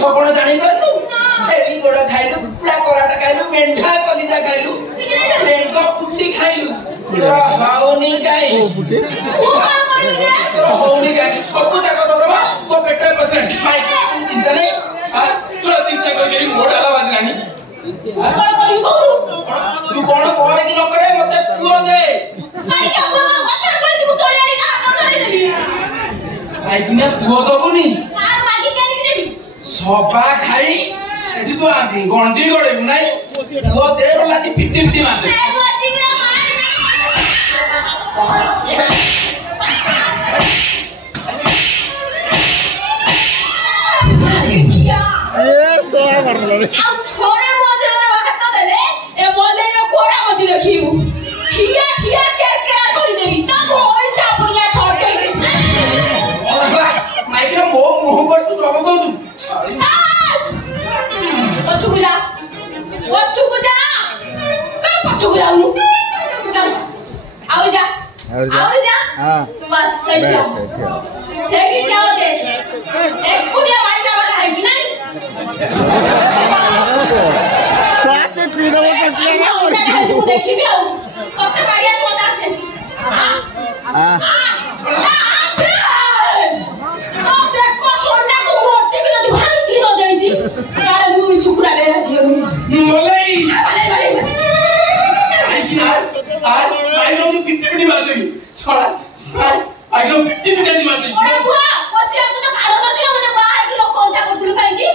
सपन जानी पारनु छेली गोड़ा खाइलु कुकुड़ा कराटा खाइलु मेंढा कलिजा खाइलु रेंको पुट्टी खाइलु तोरा हाउनी काई तोरा हाउनी काई सब जाक दरमा तो पेट पेशेंट माइक चिंता नहीं हां चलो चिंता करके मोडाला बाजरानी कौन करू तू कौन कौन की न करे मते पुओ दे मारी के पुओ गछर पड़ी तू तोड़ी आनी ना तोड़ी देबी आई दिना पुओ दबुनी तार मागी केनी देबी सबा खाई एठी तो गंडी गड़े नाही पुओ दे रोला जी पिट्टी पिट्टी मार दे छोरे मोदे हाथ देले ए बोले यो कोरा मती रखियो खिया खिया के करी देबी तब होई ता पुनिया छोटे माइक्रो मुंह पर तू जब दउ साली पछु गुजा का पछु गुजा नु आओ जा हां बस सही जा छेगी क्या होते एक पुनिया माइका वाला है कि नहीं साथ पीना वो कटिया और तू देखी भी आऊ कते बारिया मत आसे हां देखो सोना को रोटी के तो भाई की न देई छी काल मुई सुकुरा ले छी मोलाई अरे आई कि आज आई नो जो पिट्टी पिट्टी मार देगी साला आई नो पिट्टी पिट्टी मार देगी अरे बुआ पछिया तो कालो न दियो मते बाहर के लोग पहुंचा करथुलु काई की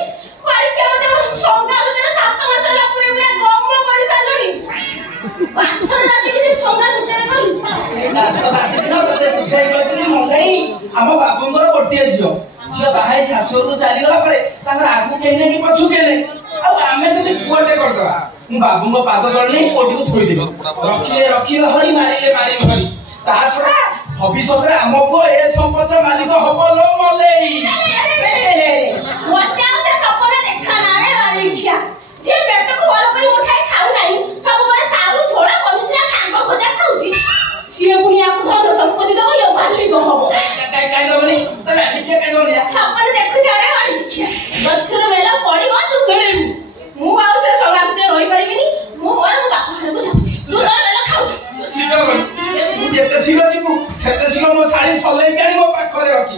मारी के मते संगा मते 7 मास ला पुरे पुरे गम करि सालोनी पासर राती के संगा भितर करू से दासर राती न तते पुछाई कहतली मोलाई हम बाबुंगर गोटिए झियो झियो बाहाई सासुरु चाली गला परे तांगर आगु केने कि पछु केने आ आमे जदी पुअटे कर दवा मु बाबुंग पाद दळनी कोटी को थोई देबो रखिले हरि मारिले मारि हरि ता छडा भविष्यत रे हम को ए संपत्र मालिक हबो लो मोलाई मते से सपने देखा ना रे मारिक्षा जे पेट को वाला करी उठाई खाउ नाही सब बळे सारू झोळा कमिसरा सांग भजा खाउची सिए पुनिया को धन संपत्ति दबो यो मालिक हबो काय दबनी तले निके काय दबनी सपने देखु जा रे मारिक्षा बच्चर बेला पड़ीबो तू खेलेबू मु आउ से सगामते रही परिबिनी मु मोर बाप घर को जाउची तू धन बेला खाउ सीधा कर ए तू जेते सीधा जीवु सेते सीधा मो साड़ी सलै काई मो पाखरे रखी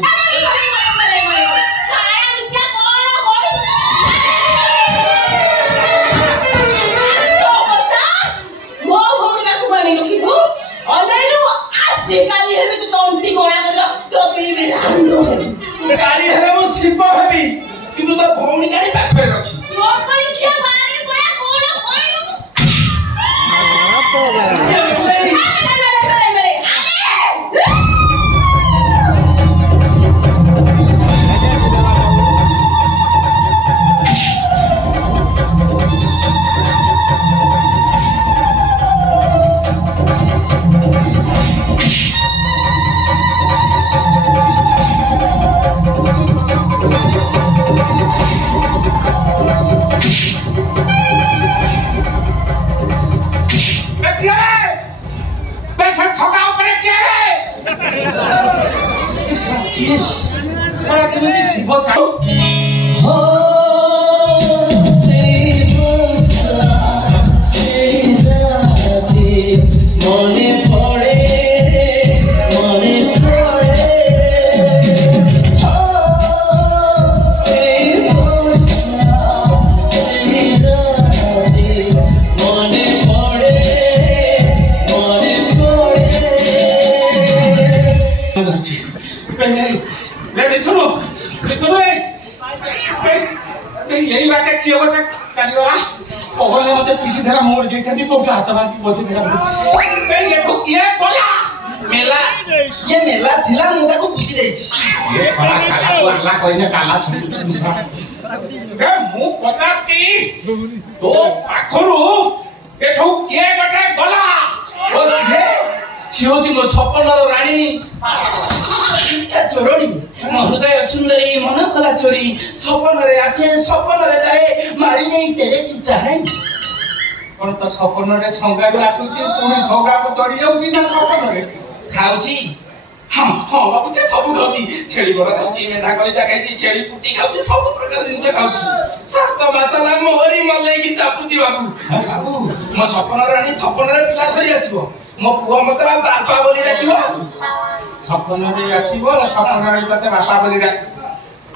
काली हेबी तू तंती गोळा कर तो पीबे रांडो हेबी काली हेले मो शिव हेबी किंतु तो भौणी काली पाखरे रखी तो परीक्षा मारे पड़ा कोण कोइनु यही बात है कियो गोटे कालीवाला पगले मते पीछे धरा मोड़ जेथि को हाथ बांधी बोझे धरा ए देखो ये बोला मेला ये मेला थिला मु ताको पूछि देछि ये छड़ा काला कोरला कहिने काला सुसा ए मु पचाती तो पाखरु एठो के गोटे गला ओ सिहोजी मो सपनर रानी चोरणी मो हृदय सुंदरी मन कला चोरी सपन रे आसे सपन रे जाए मारी नहीं तेरे चाहे कोन तो सपन रे संगा आसुची पुनी संगा को चढ़ी जाउची ना सपन रे खाउची हाँ हाँ बाबू से सब खाऊची छेली बड़ा खाऊची मेंढा कलिजा खाऊची छेली कुटी खाऊची सब प्रकार जिनिस खाऊची सात मसाला मोहरी मल्लेई की चापुची बाबू बाबू मो सपन राणी सपन रे पिला धरी आसीबो मो पुआ मते बापा बोली डाकिबो सपन रे आसीबो सपन रे तते बापा बोली डाक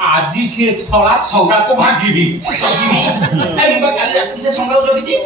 आजी से सळा संगा को भागीबी ए मुबा काली रात से संगा जगिची